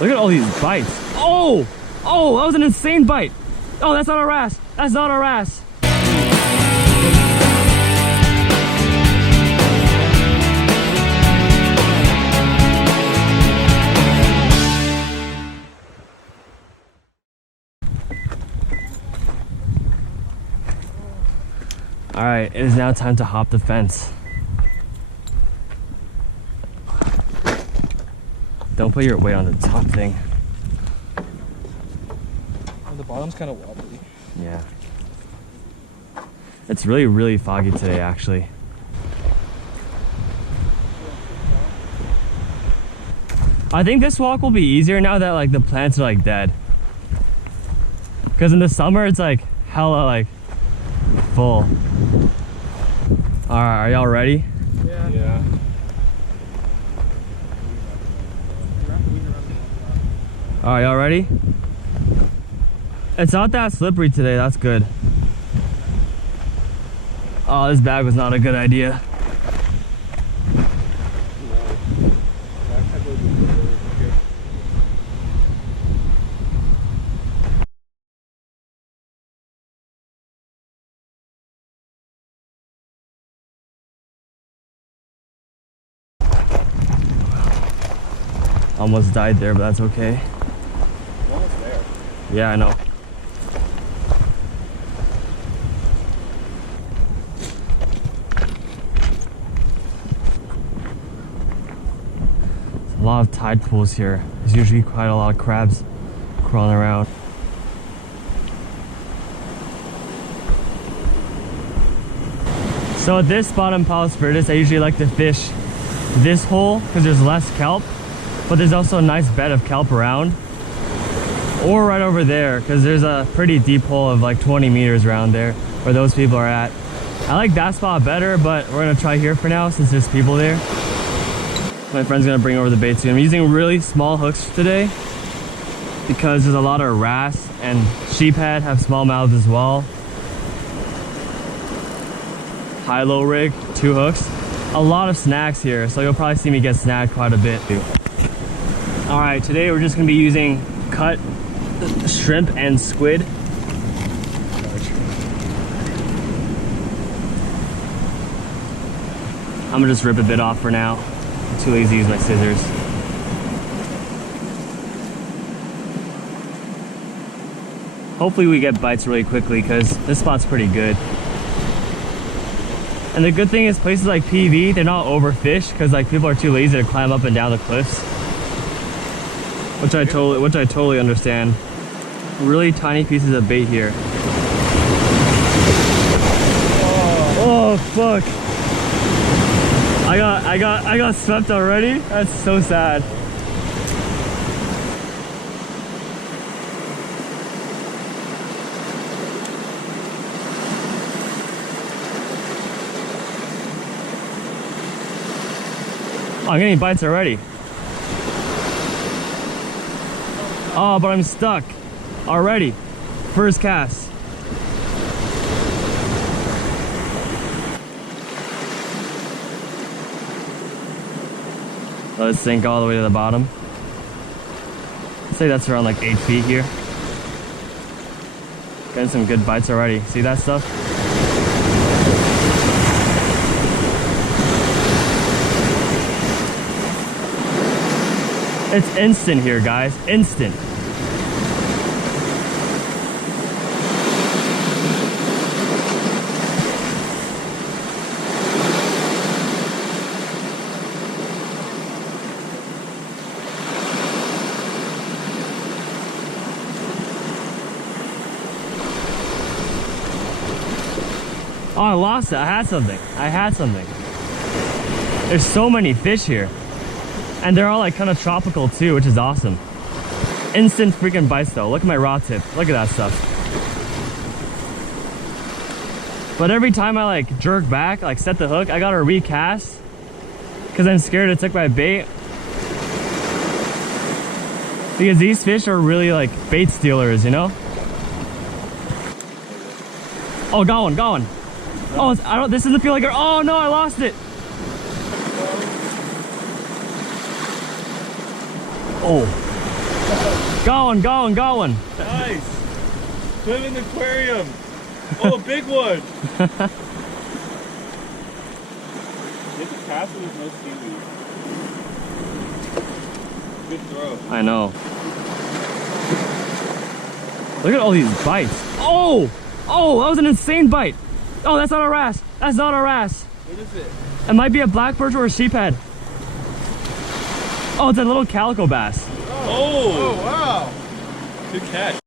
Look at all these bites. Oh! Oh, that was an insane bite. Oh, that's not a wrasse. That's not a wrasse. All right, it is now time to hop the fence. Don't put your weight on the top thing. And the bottom's kind of wobbly. Yeah. It's really, really foggy today, actually. I think this walk will be easier now that like the plants are like dead. Because in the summer, it's like hella like full. All right, are y'all ready? Yeah. All right, y'all ready? It's not that slippery today, that's good. Oh, this bag was not a good idea. Almost died there, but that's okay. We're almost there. Yeah, I know. There's a lot of tide pools here. There's usually quite a lot of crabs crawling around. So at this spot in Palos Verdes, I usually like to fish this hole because there's less kelp. But there's also a nice bed of kelp around. Or right over there, because there's a pretty deep hole of like 20 meters around there where those people are at. I like that spot better, but we're gonna try here for now since there's people there. My friend's gonna bring over the bait soon. I'm using really small hooks today because there's a lot of wrasse, and sheephead have small mouths as well. High-low rig, 2 hooks. A lot of snacks here, so you'll probably see me get snagged quite a bit. All right, today we're just gonna be using cut shrimp and squid. I'm gonna just rip a bit off for now. I'm too lazy to use my scissors. Hopefully we get bites really quickly because this spot's pretty good. And the good thing is places like PV, they're not overfished because like people are too lazy to climb up and down the cliffs. Which I totally understand. Really tiny pieces of bait here. Oh fuck! I got swept already. That's so sad. Oh, I'm getting bites already. Oh, but I'm stuck already. First cast. Let it sink all the way to the bottom. I'd say that's around like 8 feet here. Getting some good bites already. See that stuff? It's instant here, guys. Instant. Oh, I lost it. I had something. There's so many fish here. And they're all like kind of tropical too, which is awesome. Instant freaking bites though. Look at my raw tip. Look at that stuff. But every time I like jerk back, like set the hook, I gotta recast because I'm scared to take my bait. Because these fish are really like bait stealers, you know? Oh, got one. Oh, this doesn't feel like it. Oh no, I lost it. Oh, Going, going, going. Nice. Swim in the aquarium. Oh, a big one. You have to cast when there's no seaweed. Good throw. I know. Look at all these bites. Oh! Oh, that was an insane bite. Oh, that's not a wrasse. That's not a wrasse. What is it? It might be a black perch or a sheephead. Oh, it's a little calico bass. Oh, wow. Good catch.